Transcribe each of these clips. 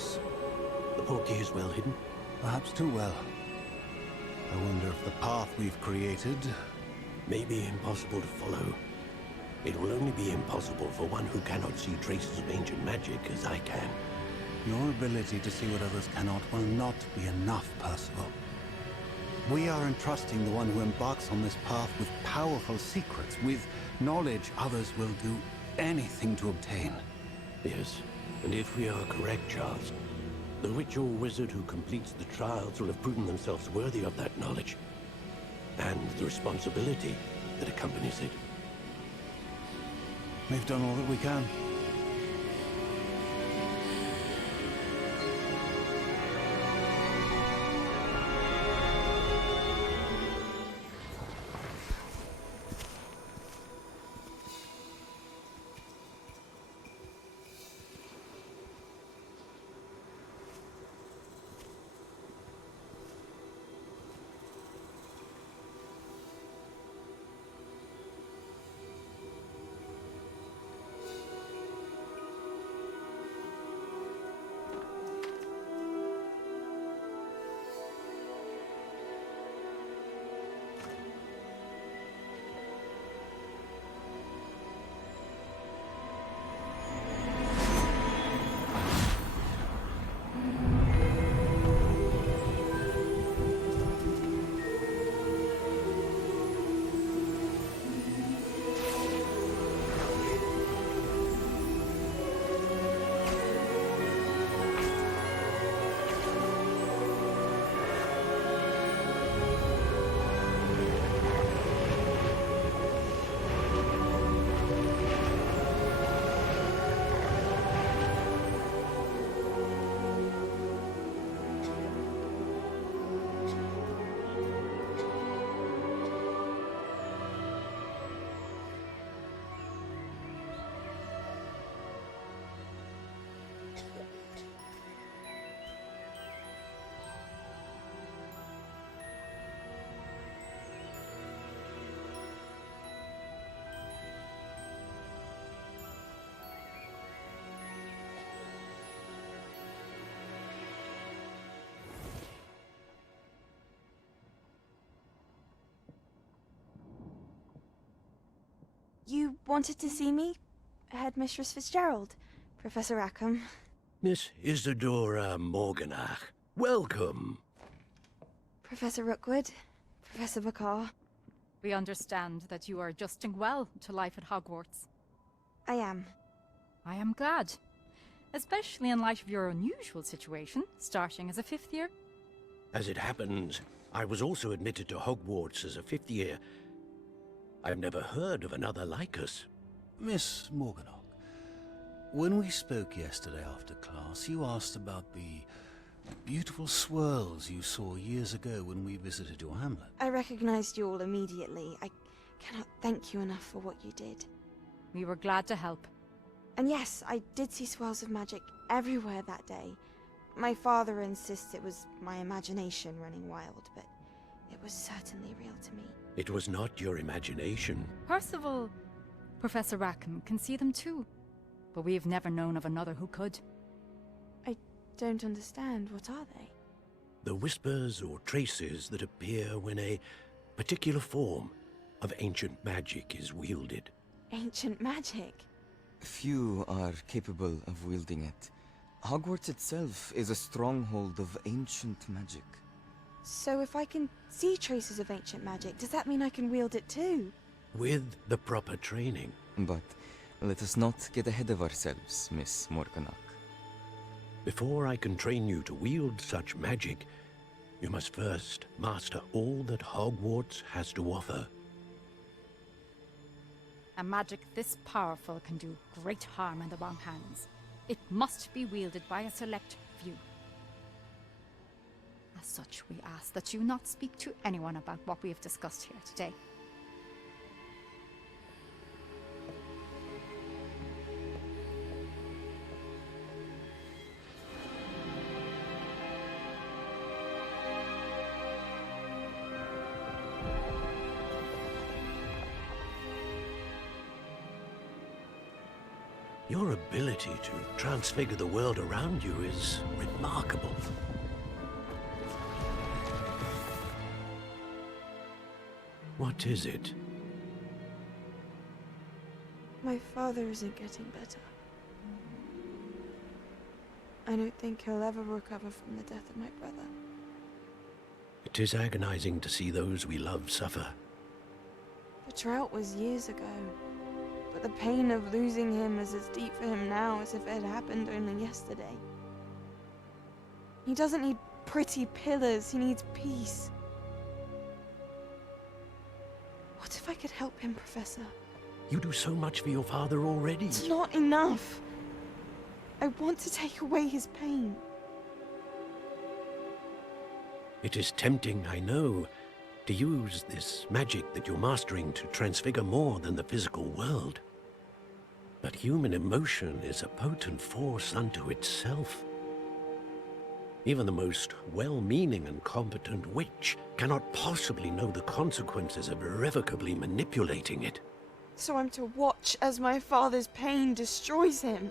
Yes. The portkey is well hidden? Perhaps too well. I wonder if the path we've created... may be impossible to follow. It will only be impossible for one who cannot see traces of ancient magic as I can. Your ability to see what others cannot will not be enough, Percival. We are entrusting the one who embarks on this path with powerful secrets, with knowledge others will do anything to obtain. Yes, and if we are correct, Charles, the witch or wizard who completes the trials will have proven themselves worthy of that knowledge, and the responsibility that accompanies it. We've done all that we can. You wanted to see me? Headmistress Fitzgerald, Professor Rackham. Miss Isidora Morganach, welcome. Professor Rookwood, Professor Bakar. We understand that you are adjusting well to life at Hogwarts. I am. I am glad. Especially in light of your unusual situation, starting as a 5th year. As it happens, I was also admitted to Hogwarts as a 5th year. I've never heard of another like us. Miss Morganach, when we spoke yesterday after class, you asked about the beautiful swirls you saw years ago when we visited your hamlet. I recognized you all immediately. I cannot thank you enough for what you did. We were glad to help. And yes, I did see swirls of magic everywhere that day. My father insists it was my imagination running wild, but it was certainly real to me. It was not your imagination. Percival, Professor Rackham can see them too. But we have never known of another who could. I don't understand. What are they? The whispers or traces that appear when a particular form of ancient magic is wielded. Ancient magic? Few are capable of wielding it. Hogwarts itself is a stronghold of ancient magic. So if I can see traces of ancient magic, does that mean I can wield it too? With the proper training. But let us not get ahead of ourselves, Miss Morganach. Before I can train you to wield such magic, you must first master all that Hogwarts has to offer. A magic this powerful can do great harm in the wrong hands. It must be wielded by a select few. As such, we ask that you not speak to anyone about what we have discussed here today. Your ability to transfigure the world around you is remarkable. What is it? My father isn't getting better. I don't think he'll ever recover from the death of my brother. It is agonizing to see those we love suffer. The drought was years ago, but the pain of losing him is as deep for him now as if it had happened only yesterday. He doesn't need pretty pillars, he needs peace. What if I could help him, Professor? You do so much for your father already. It's not enough. I want to take away his pain. It is tempting, I know, to use this magic that you're mastering to transfigure more than the physical world. But human emotion is a potent force unto itself. Even the most well-meaning and competent witch cannot possibly know the consequences of irrevocably manipulating it. So I'm to watch as my father's pain destroys him.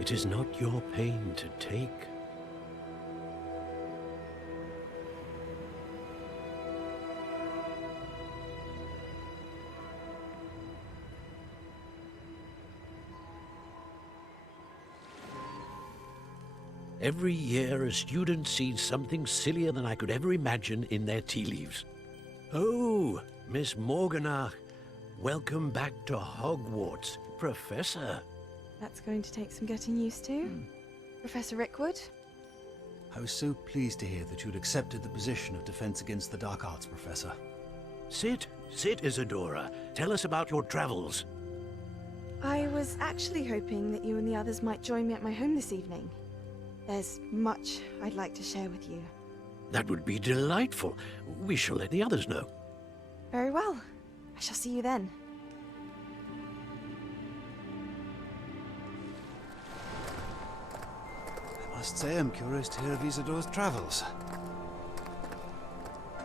It is not your pain to take. Every year, a student sees something sillier than I could ever imagine in their tea leaves. Oh, Miss Morganach, welcome back to Hogwarts, Professor. That's going to take some getting used to. Professor Rickwood? I was so pleased to hear that you'd accepted the position of Defense Against the Dark Arts, Professor. Sit, Isidora. Tell us about your travels. I was actually hoping that you and the others might join me at my home this evening. There's much I'd like to share with you. That would be delightful. We shall let the others know. Very well. I shall see you then. I must say I'm curious to hear of Isidora's travels.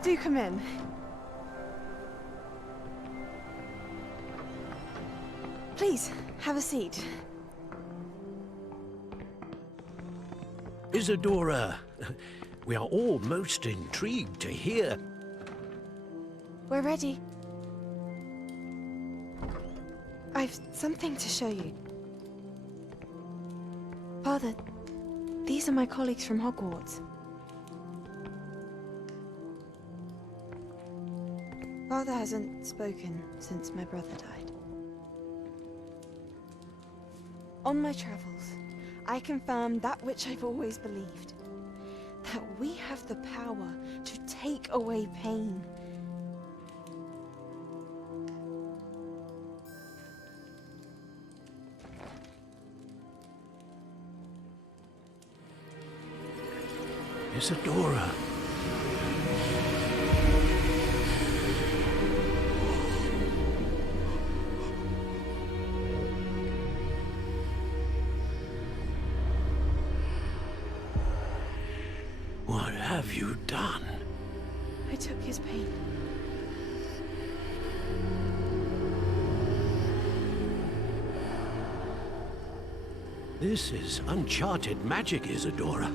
Do come in. Please, have a seat. Isidora, we are all most intrigued to hear. We're ready. I've something to show you. Father, these are my colleagues from Hogwarts. Father hasn't spoken since my brother died. On my travels, I confirmed that which I've always believed. That we have the power to take away pain. Isidora. What have you done? I took his pain. This is uncharted magic, Isidora.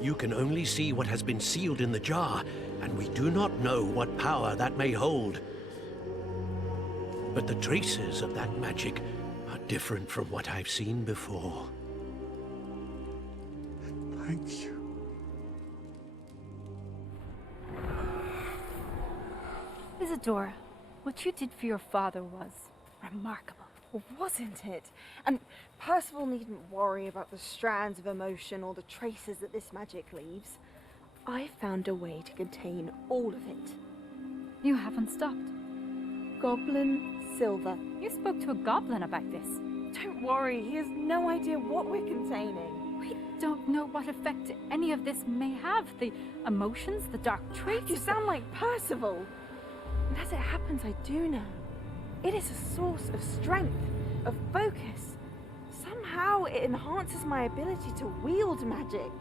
You can only see what has been sealed in the jar, and we do not know what power that may hold. But the traces of that magic are different from what I've seen before. Thank you. Isidora, what you did for your father was remarkable. Wasn't it? And Percival needn't worry about the strands of emotion or the traces that this magic leaves. I found a way to contain all of it. You haven't stopped. Goblin Silver. You spoke to a goblin about this. Don't worry, he has no idea what we're containing. We don't know what effect any of this may have. The emotions, the dark traits. You sound like Percival. And as it happens, I do know. It is a source of strength, of focus. Somehow it enhances my ability to wield magic.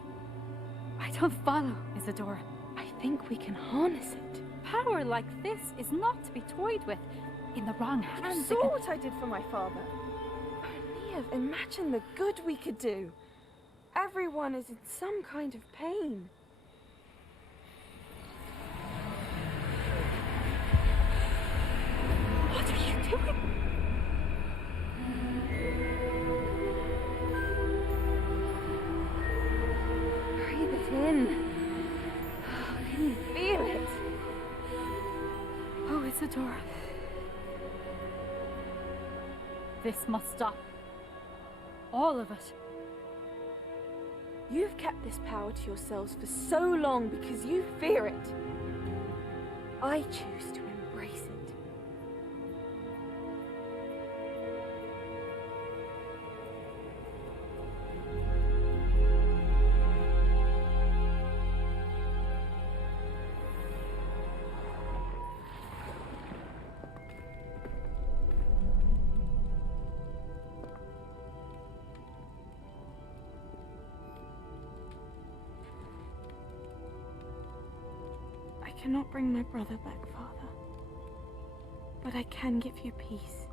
I don't follow, Isidora. I think we can harness it. Power like this is not to be toyed with. in the wrong You hands. saw what I did for my father. Neve, imagine the good we could do. Everyone is in some kind of pain. What are you doing? Breathe it in. Can you feel it? Oh, Isidora. This must stop. All of it. You've kept this power to yourselves for so long because you fear it. I choose to embrace it. I cannot bring my brother back, Father. But I can give you peace.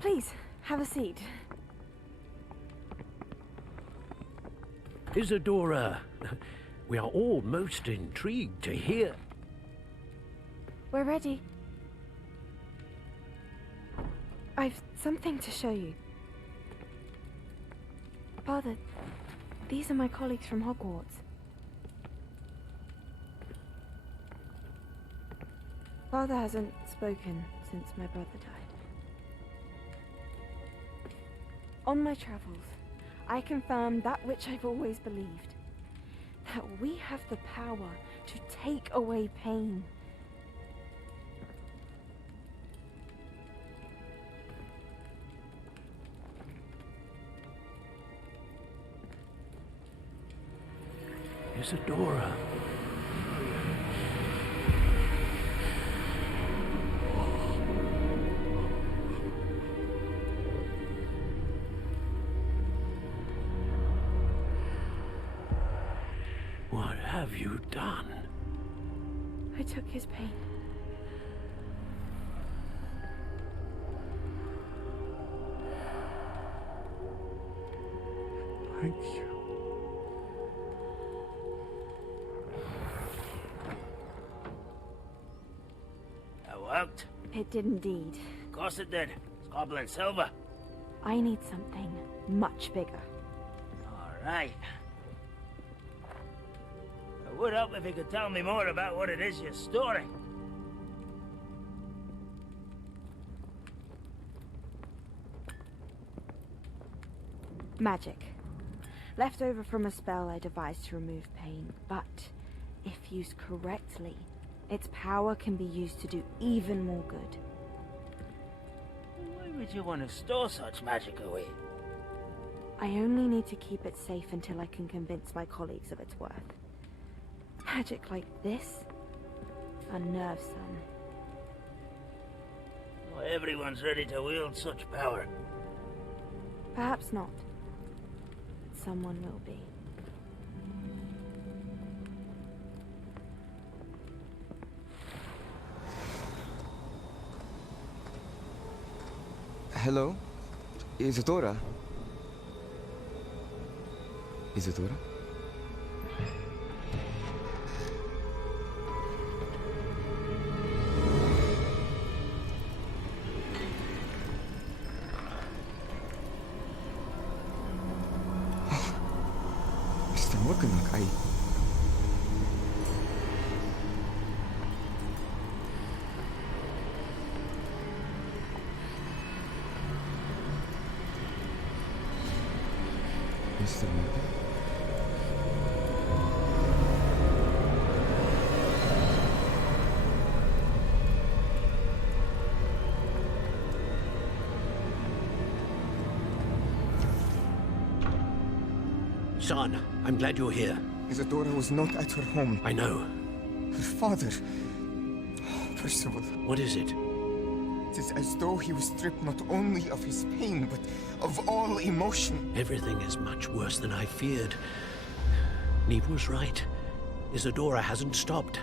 Please, have a seat. Isidora, we are all most intrigued to hear. We're ready. I've something to show you. Father, these are my colleagues from Hogwarts. Father hasn't spoken since my brother died. On my travels, I confirmed that which I've always believed. That we have the power to take away pain. Isidora. What have you done? I took his pain. Thank you. That worked. It did indeed. Of course it did. It's goblin silver. I need something much bigger. All right. It would help if you could tell me more about what it is you're storing. Magic. Left over from a spell I devised to remove pain, but if used correctly, its power can be used to do even more good. Why would you want to store such magic away? I only need to keep it safe until I can convince my colleagues of its worth. Magic like this? Unnerves some. Not everyone's ready to wield such power. Perhaps not. Someone will be. Hello? Isidora? Isidora? Mr. Morganach, Mr. Morgan? Son, I'm glad you're here. Isidora was not at her home. I know. Her father... Percival. What is it? 'Tis as though he was stripped not only of his pain, but of all emotion. Everything is much worse than I feared. Neve was right. Isidora hasn't stopped.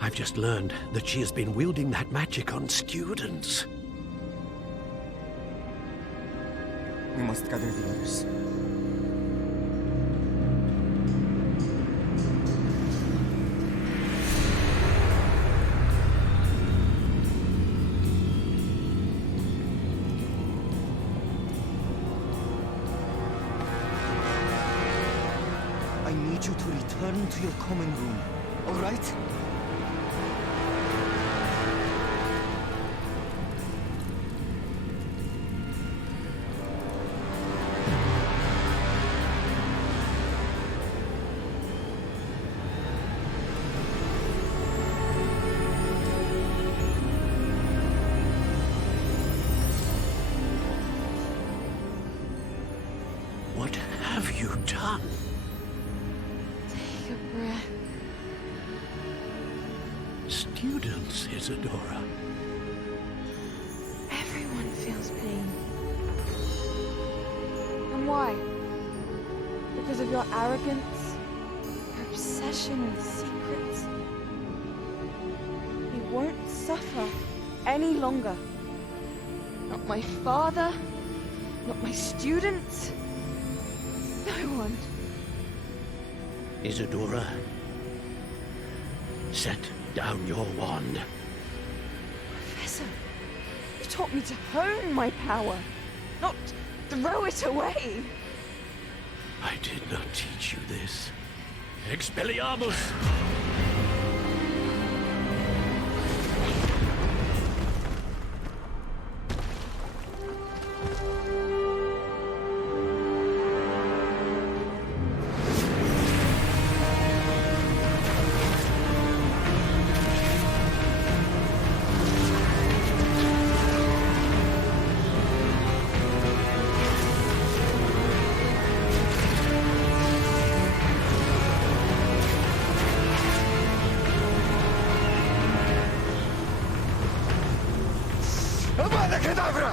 I've just learned that she has been wielding that magic on students. We must gather the others. I need you to return to your common room, all right? What have you done? Take a breath. Students, Isidora. Everyone feels pain. And why? Because of your arrogance? Your obsession with secrets? You won't suffer any longer. Not my father, not my students, no one. Isidora, set down your wand. Professor, you taught me to hone my power, not throw it away. I did not teach you this. Expelliarmus! Avada Kedavra!